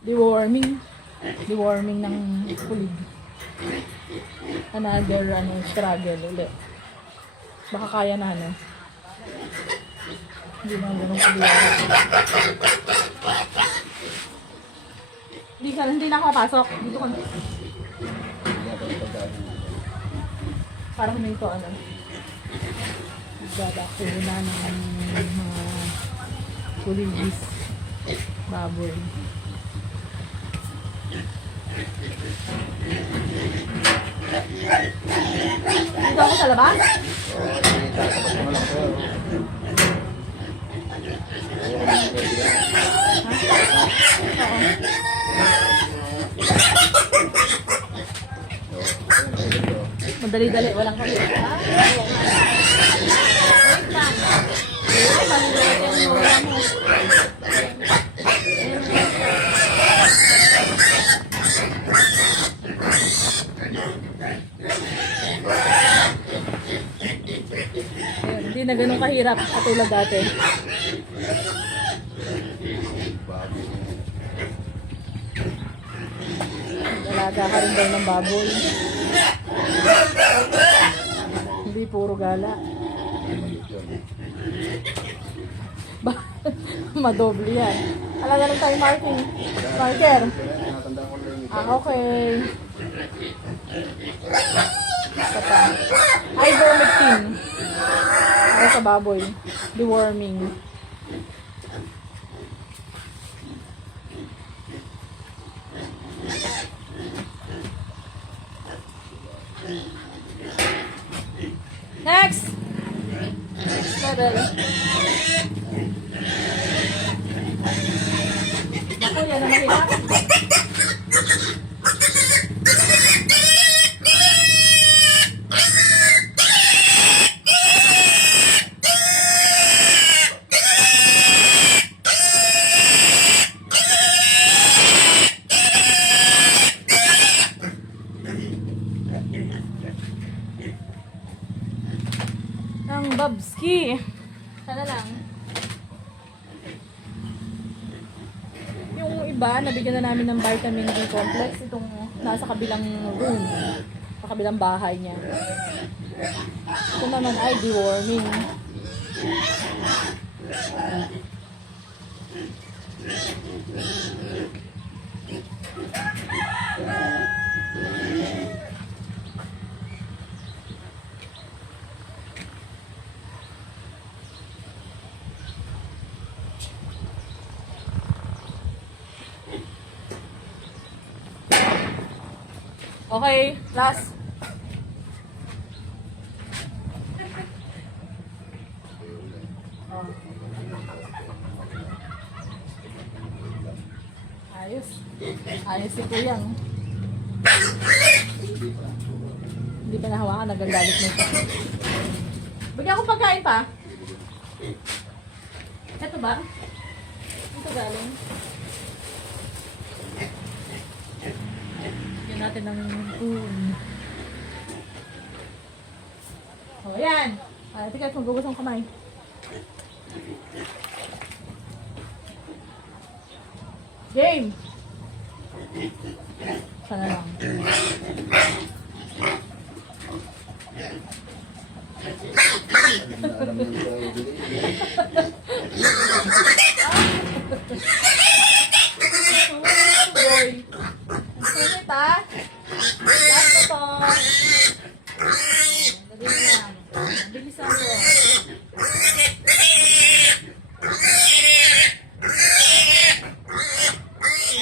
Deworming. Deworming ng kulig. Another struggle ulit. Baka kaya na Hindi na ganun kabiyaran. Hindi na ako papasok. Dito ka. Parang may ito Dadako na ng mga kuligis. Baboy. Dito ako sa labas? Madali-dali, walang kami. Wait lang. Malilit yung mura mo. Hindi na ganun kahirap katulad dati. Alaga ka rin daw ng baboy. Hindi puro gala. Madoble yan. Alaga lang tayo marker. Okay. Kata. Ivermectin. Para sa baboy. Deworming. Next! Level. Naku, yan ang mahirap. Ang Babski. Sana lang. Yung iba, nabigyan na namin ng vitamin D complex. Itong nasa kabilang room. Sa kabilang bahay niya. Ito naman ay deworming. Okay, last. Ayos. Ayos si Kuyang. Hindi pa nahawakan, nagagalit na ito. Bigyan ko pagkain pa. Ito ba? Ito galing. Natin ng oh, yan. Tigas, magbugas ang kamay. Game! Sana lang. Boy. Sunit last na to. Dali lang. Bilisan ko.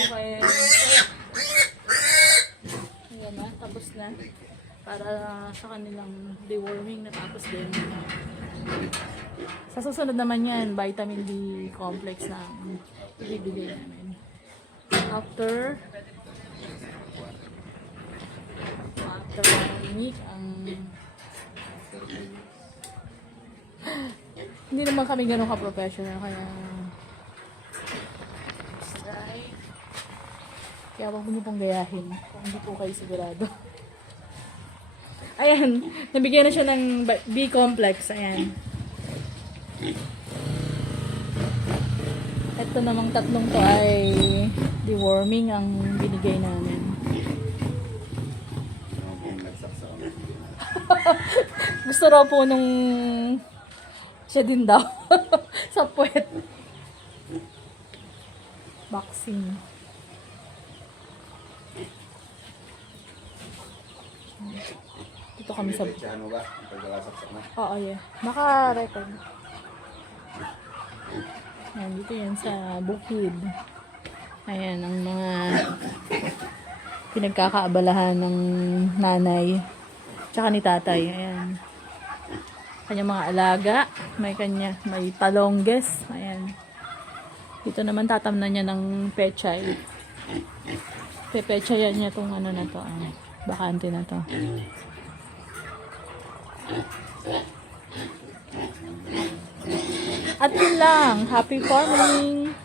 Okay. Ayan na, tapos na. Para sa kanilang deworming na tapos din. Sa susunod naman yan, vitamin D complex na ibibigay namin. After week ang hindi naman kami ganun ka-professional kaya wag mo pong gayahin kung hindi po kayo sigurado. Ayan, nabigyan na siya ng B complex. Ayan. Ito namang tatlong to ay Deworming ang binigay namin. Gusto raw po nung siya din daw. Sa puwet. Vaccine. Dito kami sa... Ano ba? Ang pagkakasaksak na. Oo, yeah. Naka-record. Ayan, dito yan sa bukid. Ayan, ang mga pinagkakaabalahan ng nanay tsaka ni tatay. Ayan. Kanyang mga alaga. May palongges. Ayan. Dito naman tatamnan niya ng pechay. Pepechayan niya tong ano na to. Bakante na to. At yun lang. Happy farming!